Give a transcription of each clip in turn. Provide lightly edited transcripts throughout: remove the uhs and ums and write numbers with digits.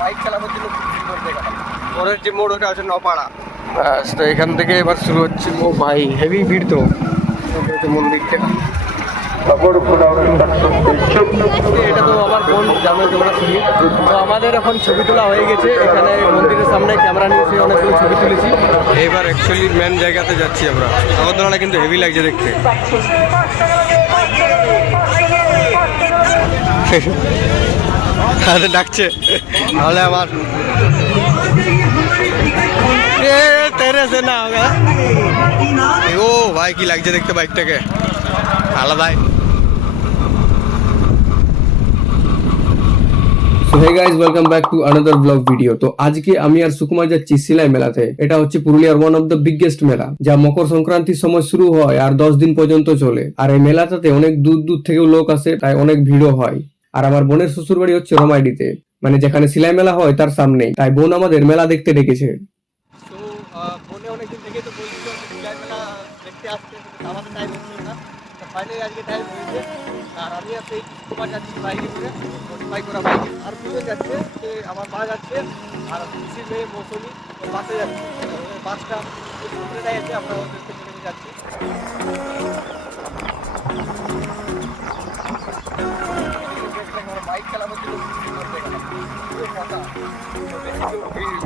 Bike চালানোর জন্য খুব সুন্দর জায়গা। পরের যে মোড় ওটা আছে নপাড়া, ব্যাস তো এখান থেকে এবার শুরু হচ্ছে। ও ভাই হেভি ভিড় তো মন্দিরটা। এটা তো আমার বোন জানো তোমরা শুনি। তো আমাদের এখন ছবি তোলা হয়ে গেছে এখানে মন্দিরের সামনে, ক্যামেরা নিয়ে এসে অনেকগুলো ছবি তুলেছি। এবার অ্যাকচুয়ালি মেন জায়গাতে যাচ্ছি আমরা। আগরতলাটা কিন্তু হেভি লাগছে দেখতে। ডাকছে তাহলে আমার না ও ভাই কি লাগছে দেখতে বাইকটাকে, আলাদাই। Hey guys, welcome back to another vlog video. তো আজকে আমি আর সুকুমার যাচ্ছি সিলাই মেলাতে। এটা হচ্ছে পুরুলিয়ার ওয়ান অফ দ্য বিগেস্ট মেলা, যা মকর সংক্রান্তির সময় শুরু হয় আর 10 দিন পর্যন্ত চলে। আর এই মেলাটাতে অনেক দূর দূর থেকেও লোক আসে, তাই অনেক ভিড়ও হয়। আর আমার বোনের শ্বশুর বাড়ি হচ্ছে রমাইডিতে, মানে যেখানে সিলাই মেলা হয় তার সামনেই, তাই বোন আমাদের মেলা দেখতে ডেকেছে। তো ফোনে অনেকদিন থেকে তো বলছিল সিলাই মেলা দেখতে আসতে, আমাদের টাইম হচ্ছিল না। ফাইনালি আজকে টাইম হয়েছে। আর আমি আর সেই সুকুমার যাচ্ছি বাইকে করে, মডিফাই করা বাইকে। আর দুজন যাচ্ছে, যে আমার মা যাচ্ছে আর পিসির মেয়ে মৌসুমি বাসে যাচ্ছে। বাসটা ট্রেনে আছে, আমরা ওদেরকে ট্রেনে যাচ্ছি। বাইক চালানোর জন্য খুব সুন্দর জায়গা।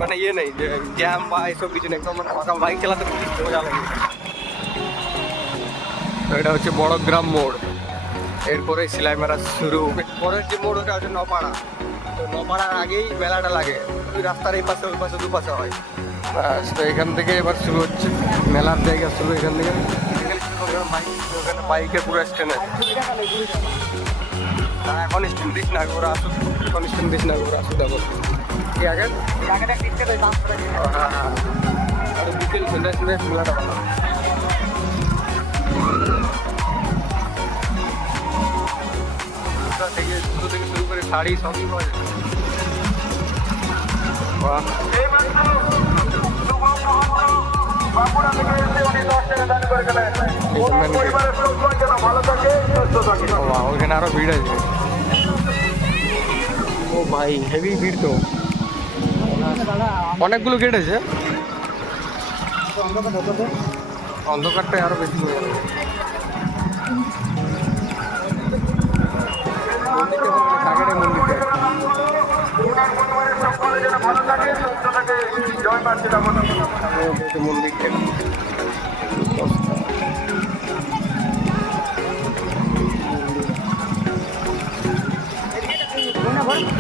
মানে ইয়ে নেই যে জ্যাম বা এসব কিছু নেই, একদম মানে ফাঁকা। বাইক চালাতে খুব মজা লাগে। তো এটা হচ্ছে বড় গ্রাম মোড়, এরপরে সেলাই মেলা শুরু। পরের যে মোড় ওটা আছে নপাড়া। তো নপাড়ার আগেই মেলাটা লাগে, ওই রাস্তার এই পাশে ওই পাশে দুপাশে হয়। ব্যাস তো এখান থেকে এবার শুরু হচ্ছে মেলার জায়গা শুরু। এখান থেকে ওখানে বাইকের পুরো স্ট্যান্ড আছে। এখন স্ট্যান্ড দিস না, ওরা আসুক। এখন স্ট্যান্ড দিস না, ওরা আসুক। দেখো কি আগে হ্যাঁ হ্যাঁ, আর বিকেল সন্ধ্যা সন্ধ্যা মেলাটা ভালো। থেকে শুরু করে শাড়ি সবই পাওয়া যায়। ওইখানে আরো ভিড় আছে। ও ভাই হেভি ভিড় তো, অনেকগুলো গেট আছে। অন্ধকারটাই আরো বেশি হয়ে যাবে।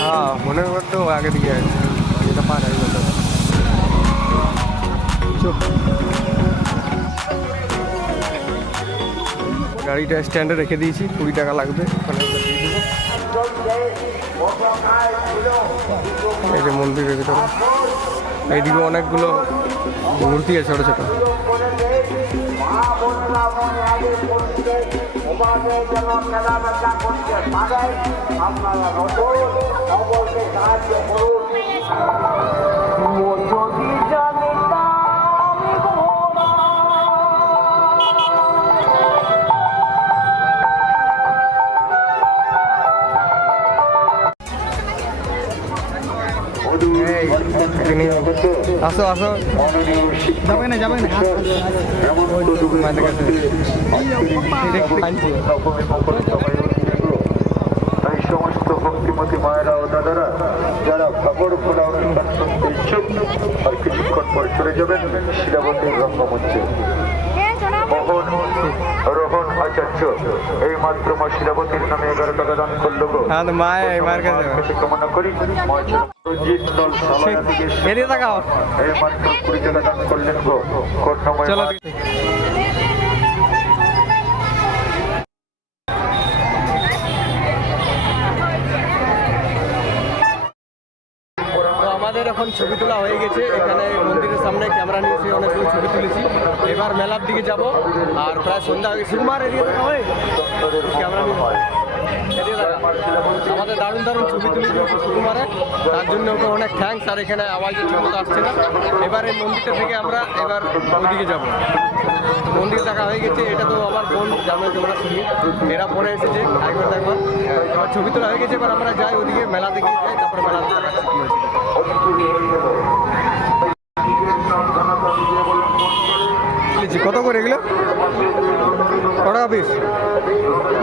हाँ मने तो आगे दिया है, ये तो पार है। গাড়িটা স্ট্যান্ডে রেখে দিয়েছি, 20 টাকা লাগবে। এই যে মন্দিরের ভিতরে এইদিকে অনেকগুলো মূর্তি আছে ছোটো ছোটো। আসো আসো, যাবে না যাবে না। তাই সমস্ত ভক্তিমতী মায়েরা ও দাদারা যারা খবর খোলা অনুষ্ঠান শুনতে ইচ্ছুক আর কিছুক্ষণ পর চলে যাবেন শিলাবতীর রঙ্গমঞ্চে। মোহন রোহন আচার্য এই মাত্র মা শিলাবতীর নামে 11 টাকা দান করল গো। কামনা করি রঞ্জিত দল সালায়া থেকে এই মাত্র 20 টাকা দান করলেন গো। করুণাময় আমাদের এখন ছবি তোলা হয়ে গেছে এখানে মন্দিরের সামনে, ক্যামেরা নিয়ে এসে অনেকগুলো ছবি তুলেছি। এবার মেলার দিকে যাব। আর প্রায় সন্ধ্যা হয়ে গেছে। সুকুমার এরিয়া দেখা হয় ক্যামেরা নিয়ে আমাদের দারুণ দারুণ ছবি তুলে দিয়েছে সুকুমারে, তার জন্য ওকে অনেক থ্যাঙ্কস। আর এখানে আওয়াজের ঠিকমতো আসছে না। এবার এই মন্দিরটা থেকে আমরা এবার ওদিকে যাব। মন্দির দেখা হয়ে গেছে। এটা তো আমার বোন জানো তোমরা শুনি, এরা পরে এসেছে একবার। এবার ছবি তোলা হয়ে গেছে, এবার আমরা যাই ওদিকে মেলা দেখে যাই, তারপরে মেলা দেখাচ্ছি কি হয়েছে। এগুলো? কত টাকা পিস?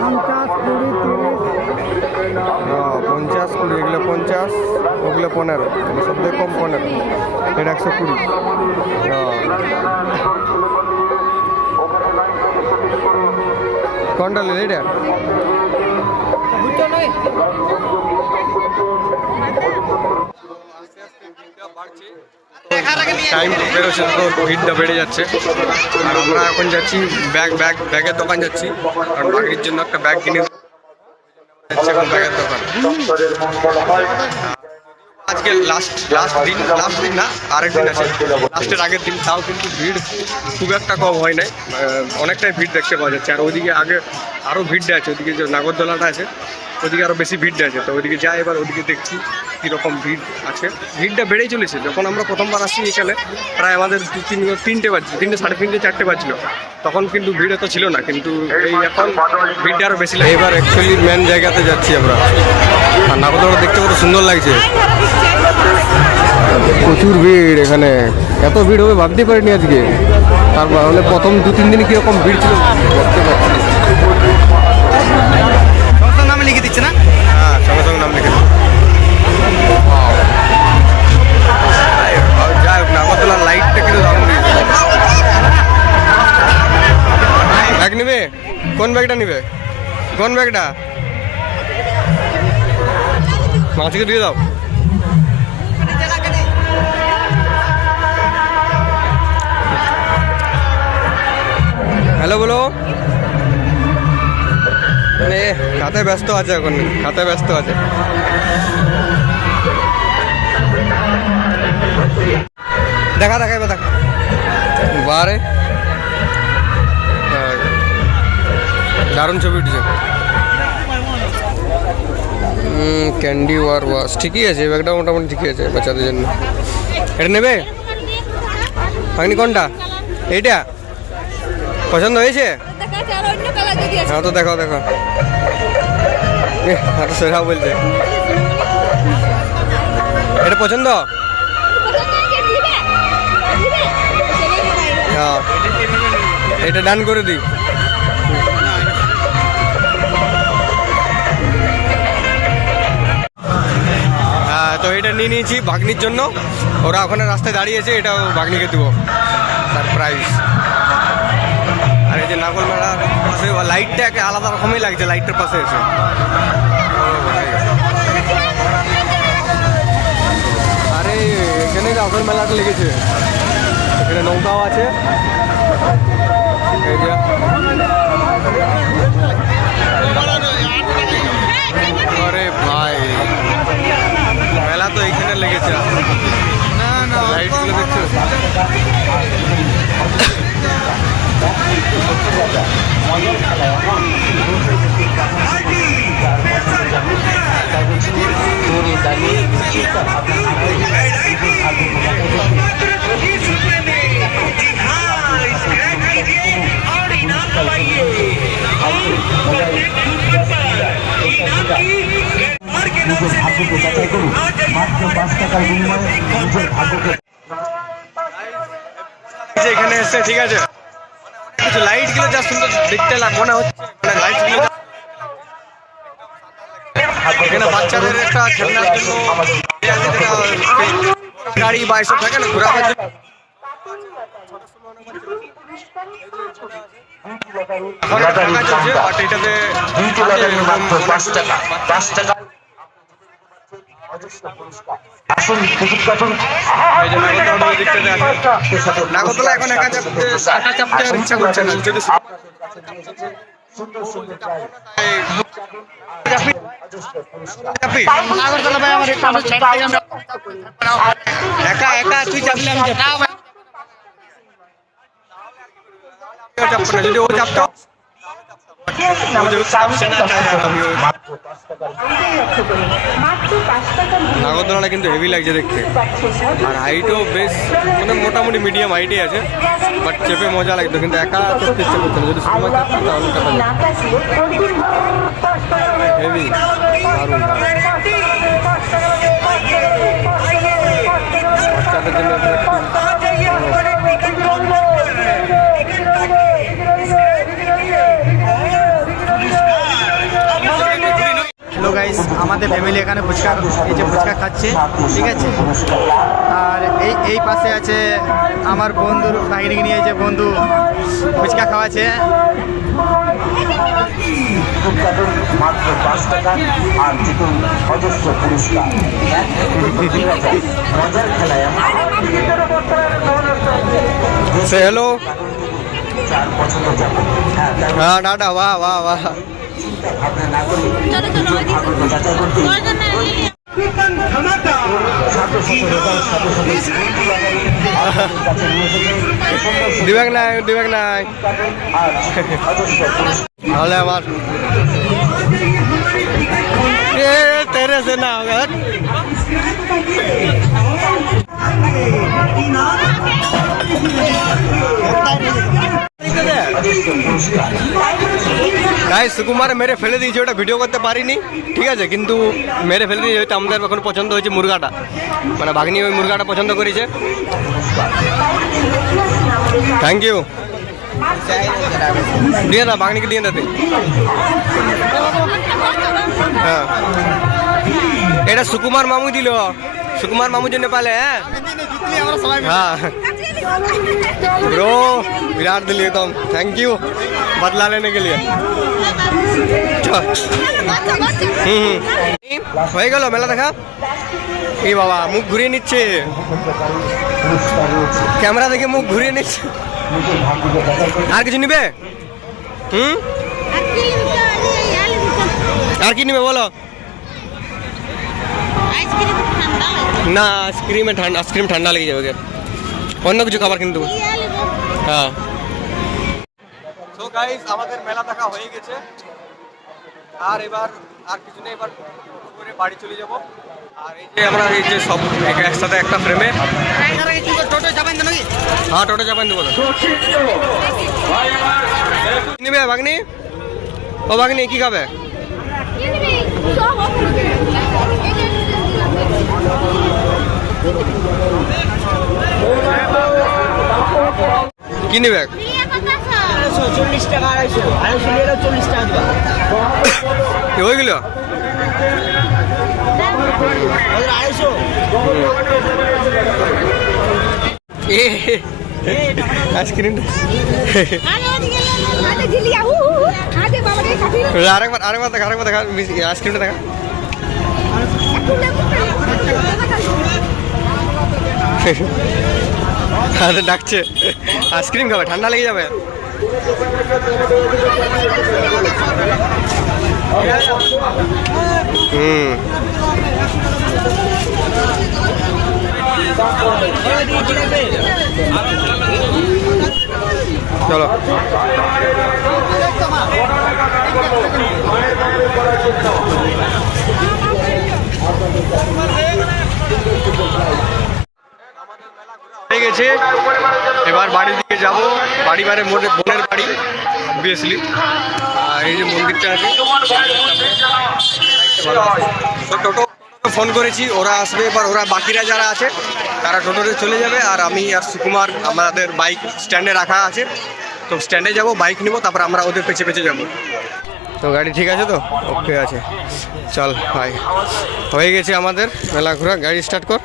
50, 20, 30। 50, 20, এগুলো 50, ওগুলো 15, মানে সব থেকে কম 15, এটা 120। কোনটা নিলে এটা? টাইম বেরোচ্ছে তো ভিড়টা বেড়ে যাচ্ছে। আর আমরা এখন যাচ্ছি ব্যাগের দোকান যাচ্ছি, কারণ বাকির জন্য একটা ব্যাগ কিনে যাচ্ছে এখন ব্যাগের দোকান। আজকে লাস্ট দিন না, আরেক দিন আছে, লাস্টের আগের দিন। তাও কিন্তু ভিড় খুব একটা কম হয় নাই, অনেকটাই ভিড় দেখতে পাওয়া যাচ্ছে। আর ওইদিকে আগে আরও ভিড়টা আছে, ওইদিকে যে নাগরদোলাটা আছে ওইদিকে আরও বেশি ভিড়টা আছে। তো ওইদিকে যাই, এবার ওইদিকে দেখছি কীরকম ভিড় আছে। ভিড়টা বেড়েই চলেছে। যখন আমরা প্রথমবার আসি এখানে প্রায় আমাদের 3টে বাজছিল, 3টে, 3:30, 4টে বাজছিল, তখন কিন্তু ভিড় এত ছিল না। কিন্তু এই এখন ভিড়টা আরও বেশি লাগে। এবার অ্যাকচুয়ালি মেন জায়গাতে যাচ্ছি আমরা। আর নাগরদোলা দেখতে কত সুন্দর লাগছে, প্রচুর ভিড় এখানে। এত ভিড় হবে ভাবতে পারিনি আজকে। তারপর হলে প্রথম 2-3 দিন কীরকম ভিড় ছিল দেখতে পাচ্ছি। নামে লিখে দিচ্ছে না? হ্যাঁ, সঙ্গে সঙ্গে নাম লিখে যাই হোক, নাগরদোলার লাইটটা কিন্তু দারুণ দিয়েছে। ব্যাগ নেবে? কোন ব্যাগটা নেবে? কোন ব্যাগটা? মাছকে দিয়ে দাও। হ্যালো বলো। খাতায় ব্যস্ত আছে, এখন খাতায় ব্যস্ত আছে। দেখা বারে দারুণ ছবি উঠেছে। ক্যান্ডি ওয়াশ ঠিকই আছে, ব্যাগটা মোটামুটি ঠিকই আছে বাচ্চাদের জন্য। এটা নেবে? হয়নি? কোনটা? এইটা পছন্দ হয়েছে? হ্যাঁ তো দেখো সেটাও বলছে। এটা পছন্দ? হ্যাঁ, এটা ডান করে দিই। হ্যাঁ, তো এটা নিয়ে নিয়েছি ভাগ্নির জন্য। ওরা ওখানে রাস্তায় দাঁড়িয়েছে, এটাও ভাগ্নিকে দেবো সারপ্রাইজ। আর এই যে নাগর মেলার পাশে লাইটটা একটা আলাদা রকমই লাগছে, লাইটের পাশে এসে। আরে এখানে নাগর মেলাটা লেগেছে, এখানে নৌকাও আছে। এই যে আরে ভাই, মেলা তো এইখানে লেগেছে। লাইটগুলো দেখছো? নিজের ভাগ্যকে যাচাই করুন। মাত্র 5 টাকার বিনিময়ে নিজের ভাগ্যকে এখানে এসছে, ঠিক আছে। লাইট গুলো যা সুন্দর দেখতে মনে হচ্ছে, লাইট গুলো এখানে বাচ্চাদের একটা খেলনার জন্য গাড়ি বা এসব থাকে না ঘোরাবার জন্য। নাগরদোলা এখন একা চাপতে আর ইচ্ছা করছে না। যদি একা তুই চাপলে আমি যদি ও চাপতো নাগরদোলাটা কিন্তু হেভি লাগছে দেখতে। আর হাইটও বেশ, মানে মোটামুটি মিডিয়াম হাইটে আছে, বাট চেপে মজা লাগতো। কিন্তু একা চেপতে ইচ্ছে করছে না, যদি সময় থাকতো তাহলে চাপা যেত। হেভি দারুণ, বাচ্চাদের জন্য গাইস আমাদের ফ্যামিলি এখানে ফুচকা এই যে ফুচকা খাচ্ছে, ঠিক আছে। আর এই পাশে আছে আমার বন্ধুর ভাগিনীকে নিয়ে যে বন্ধু ফুচকা খাওয়াচ্ছে। মাত্র 5 টাকা আর জিতুন অজস্র পুরস্কার। মজার খেলায় হ্যালো 4 পছন্দ যাবে। হ্যাঁ টাটা, বাহ বাহ বাহ। ভাবনা না করে যাচাই করতে দিবেক নাই তাহলে আমার তেরে সে না হোগা। গাইস সুকুমার মেরে ফেলে দিয়েছে, ওটা ভিডিও করতে পারিনি, ঠিক আছে, কিন্তু মেরে ফেলে দিয়েছে। হয়তো আমাদের এখন পছন্দ হয়েছে মুরগাটা, মানে ভাগ্নি ওই মুরগাটা পছন্দ করেছে। Thank you. দিয়ে না ভাগ্নিকে দিয়ে দাতে। হ্যাঁ এটা সুকুমার মামু দিল, সুকুমার মামুর জন্য পালে। হ্যাঁ ब्रो विराट दिल्ली एकदम, थैंक यू बदला लेने के लिए। হয়ে গেল মেলা দেখা। এই বাবা মুখ ঘুরিয়ে নিচ্ছে, ক্যামেরা দেখে মুখ ঘুরিয়ে নিচ্ছে। আর কিছু নিবে? আর কি নিবে বলো? না আইসক্রিমে ঠান্ডা, আইসক্রিম ঠান্ডা লেগে যাবে, অন্য কিছু খাবার কিনতে হবে। হ্যাঁ তো গাইস আমাদের মেলা দেখা হয়ে গেছে, আর এবার আর কিছু নেই, এবার করে বাড়ি চলে যাব। আর এই যে আমরা এই যে সব একসাথে একটা ফ্রেমে। হ্যাঁ টোটো চাপান দেবো। নিবে ভাগ্নি? ও ভাগ্নি কি খাবে? কি নিবে? 40 টাকা 250 নিয়ে 40 টাকা দিবা। হয়ে গেল 250 আইসক্রিম। আরেকবার দেখা আইসক্রিমটা দেখা। ডাকছে আইসক্রিম খাবে, ঠান্ডা লেগে যাবে। চলো হয়ে গেছে, এবার বাড়ির দিকে যাব। বাড়ি মানে বোনের বাড়ি অবভিয়াসলি। আর এই যে মন্দিরটা আছে, টোটো ফোন করেছি, ওরা আসবে। এবার ওরা বাকিরা যারা আছে তারা টোটোতে চলে যাবে, আর আমি আর সুকুমার আমাদের বাইক স্ট্যান্ডে রাখা আছে, তো স্ট্যান্ডে যাব, বাইক নিব, তারপর আমরা ওদের পেছে পেছে যাব। তো গাড়ি ঠিক আছে তো? ওকে আছে, চল ভাই। হয়ে গেছে আমাদের মেলা ঘোরা, গাড়ি স্টার্ট কর,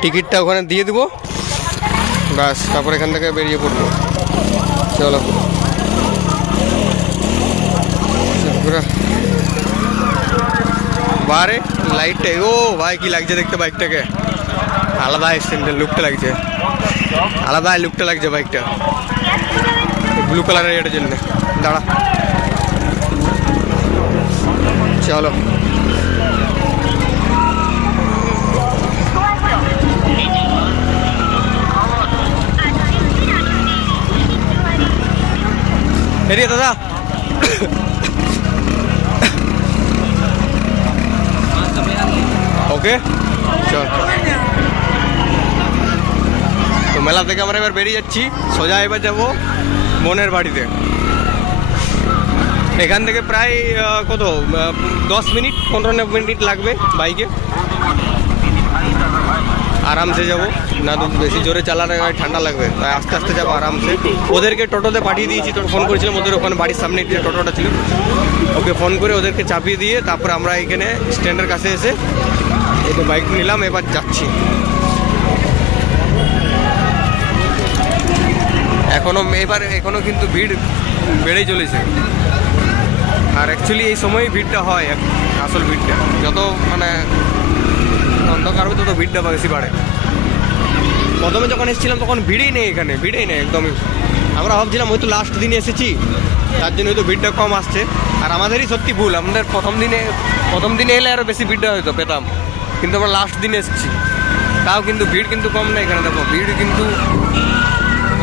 টিকিটটা ওখানে দিয়ে দেবো, বাস তারপর এখান থেকে বেরিয়ে পড়বো। চলো বারে লাইটটা, ও ভাই কি লাগছে দেখতে বাইকটাকে, আলাদা স্ট্যান্ডার্ড লুকটা লাগছে, আলাদা লুকটা লাগছে বাইকটা, ব্লু কালারের এটার জন্য। দাঁড়া চলো এরিয়া দাদা। ওকে চল, তো মেলা থেকে আমরা এবার বেরিয়ে যাচ্ছি, সোজা এবার যাবো বোনের বাড়িতে। এখান থেকে প্রায় কত 10 মিনিট 15 মিনিট লাগবে বাইকে, আরামসে যাবো, না তো বেশি জোরে চালালে ঠান্ডা লাগবে, তাই আস্তে আস্তে যাবো আরামসে। ওদেরকে টোটোতে পাঠিয়ে দিয়েছি, ফোন করেছিলাম, ওদের ওখানে বাড়ির সামনে টোটোটা ছিল, ওকে ফোন করে ওদেরকে চাপিয়ে দিয়ে তারপর আমরা এখানে স্ট্যান্ডের কাছে এসে এই তো বাইক নিলাম, এবার যাচ্ছি। এখনো কিন্তু ভিড় বেড়েই চলেছে। আর অ্যাকচুয়ালি এই সময়ই ভিড়টা হয়, আসল ভিড়টা। যত মানে অন্ধকার হবে তত ভিড়টা বেশি বাড়ে। প্রথমে যখন এসেছিলাম তখন ভিড়ই নেই, এখানে ভিড়ই নেই একদমই। আমরা ভাবছিলাম হয়তো লাস্ট দিনে এসেছি তার জন্য হয়তো ভিড়টা কম আসছে। আর আমাদেরই সত্যি ভুল, আমাদের প্রথম দিনে এলে আরও বেশি ভিড়টা হয়তো পেতাম, কিন্তু আমরা লাস্ট দিনে এসেছি। তাও কিন্তু ভিড় কিন্তু কম নেই এখানে, দেখো ভিড় কিন্তু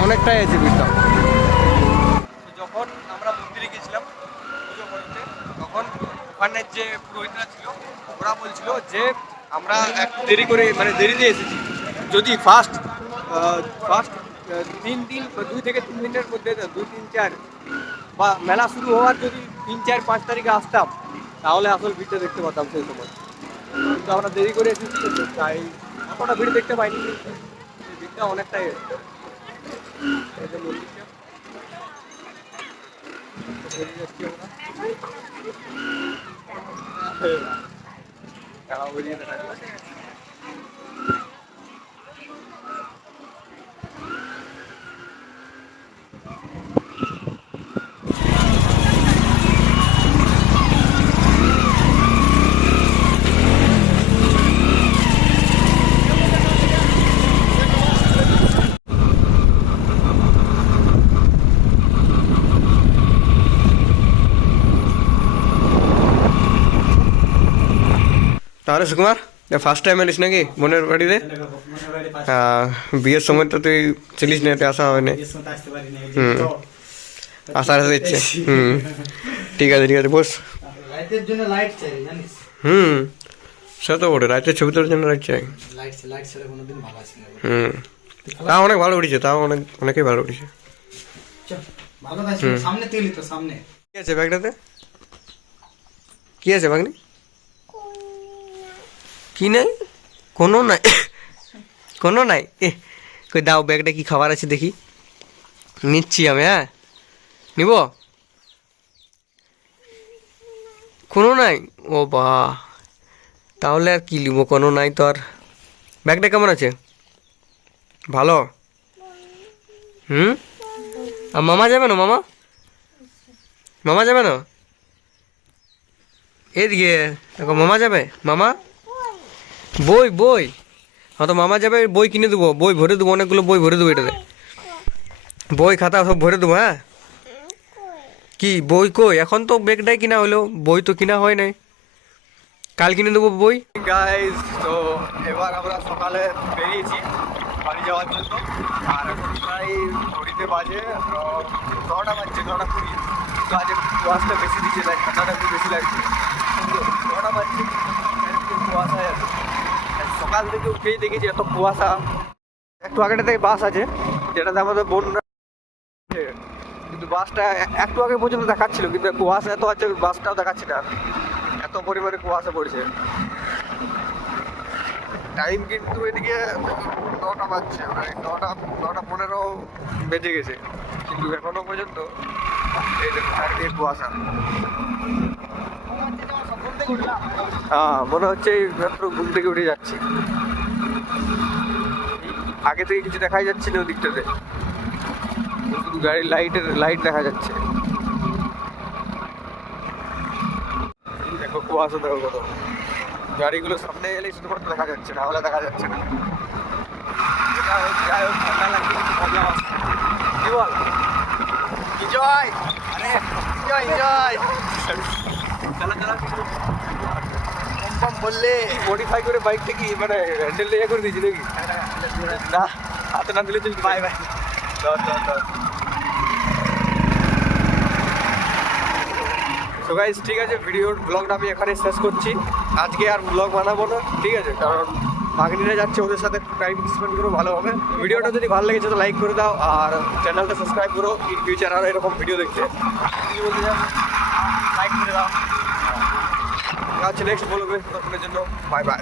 অনেকটাই আছে ভিড়টা। যখন আমরা মন্দিরে গেছিলাম পুজো করতে, তখন ওখানের যে পুরোহিতরা ছিল ওরা বলছিল যে আমরা একটু দেরি করে মানে দেরিতে এসেছি। যদি ফার্স্ট 3 দিন 2 থেকে 3 দিনের মধ্যে 2, 3, 4 বা মেলা শুরু হওয়ার যদি 3, 4, 5 তারিখে আসতাম তাহলে আসল ভিড়টা দেখতে পেতাম সেই সময়। কিন্তু আমরা দেরি করে এসেছি তাই অতটা ভিড় দেখতে পাইনি, ভিড়টা অনেকটাই। তাহলে সুকুমার ফার্স্ট টাইম এলিস নাকি বোনের বাড়িতে? বিয়ের সময় তো তুই ছিলিস না, আসা হয়নি। আসার ইচ্ছে। ঠিক আছে বস। সে তো বটে, রাতের ছবি তোলার জন্য লাইট চাই। তাও অনেক ভালো উঠেছে, তাও অনেকেই ভালো উঠেছে। কি আছে ব্যাগটাতে? কি আছে বাগনি? কি নাই? কোনো নাই। কই দাও ব্যাগটা, কি খাবার আছে দেখি। নিচ্ছি আমি, হ্যাঁ নিব। কোনো নাই? ও বা, তাহলে আর কি নিব, কোনো নাই তো। আর ব্যাগটা কেমন আছে? ভালো? আর মামা যাবে না? মামা যাবে না? এদিকে দেখো, মামা যাবে। মামা বই হ্যাঁ, তো মামা যাবে, বই কিনে দেবো, বই ভরে দেবো, অনেকগুলো বই ভরে দেবো এটাতে। বই খাতা সব ভরে দেবো। হ্যাঁ কি বই কই? এখন তো ব্যাগটাই কিনা হলো, বই তো কিনা হয় নাই, কাল কিনে দেবো বই। গাইজ, তো এবার আমরা সকালে বেরিয়েছি বাড়ি যাওয়ার জন্য। আর এখন প্রায় ঘড়িতে বাজে 9টা বাজছে, 9:20। তো আজ কুয়াশাটা বেশি দিচ্ছে, তাই ঠান্ডাটা একটু বেশি লাগছে। 9টা বাজছে, কুয়াশায় আছে। সকাল থেকে উঠেই দেখেছি এত কুয়াশা। একটু আগেটা থেকে বাস আছে, যেটাতে আমাদের বোনরা, কিন্তু বাসটা একটু আগে পর্যন্ত দেখাচ্ছিল, কিন্তু কুয়াশা এত আছে বাসটাও দেখাচ্ছে না, এত পরিমাণে কুয়াশা পড়ছে। টাইম কিন্তু এদিকে 9টা বাজছে, মানে 9:15 বেজে গেছে, কিন্তু এখনো পর্যন্ত এই দেখো চারিদিকে কুয়াশা। হ্যাঁ মনে হচ্ছে মাত্র ঘুম থেকে উঠে যাচ্ছি। আগে থেকে কিছু দেখাই যাচ্ছে না ওদিকটাতে, শুধু গাড়ির লাইট দেখা যাচ্ছে। দেখো কুয়াশা, দেখো কত। গাড়িগুলো সামনে এলেই শুধুমাত্র দেখা যাচ্ছে, না হলে দেখা যাচ্ছে না। যাই হোক, ঠান্ডা লাগছে, মজা হচ্ছে। কি বল? এনজয়, আরে এনজয়। চালা কম বললে মডিফাই করে বাইকটা কি মানে হ্যান্ডেল দিয়ে করে দিয়েছি নাকি? না, হাতে না দিলে চলছে। বাই তো গাইস, ঠিক আছে, ব্লগটা আমি এখানে শেষ করছি। আজকে আর ব্লগ বানাবো না, ঠিক আছে, কারণ ভাগ্নিরা যাচ্ছে, ওদের সাথে টাইম স্পেন্ড করো ভালো হবে। ভিডিওটা যদি ভালো লেগেছে তো লাইক করে দাও, আর চ্যানেলটা সাবস্ক্রাইব করো ইন ফিউচার আরও এরকম ভিডিও দেখতে। বলতে চাও লাইক করে দাও। আচ্ছা, নেক্সট বলবে ততক্ষণের জন্য বাই বাই।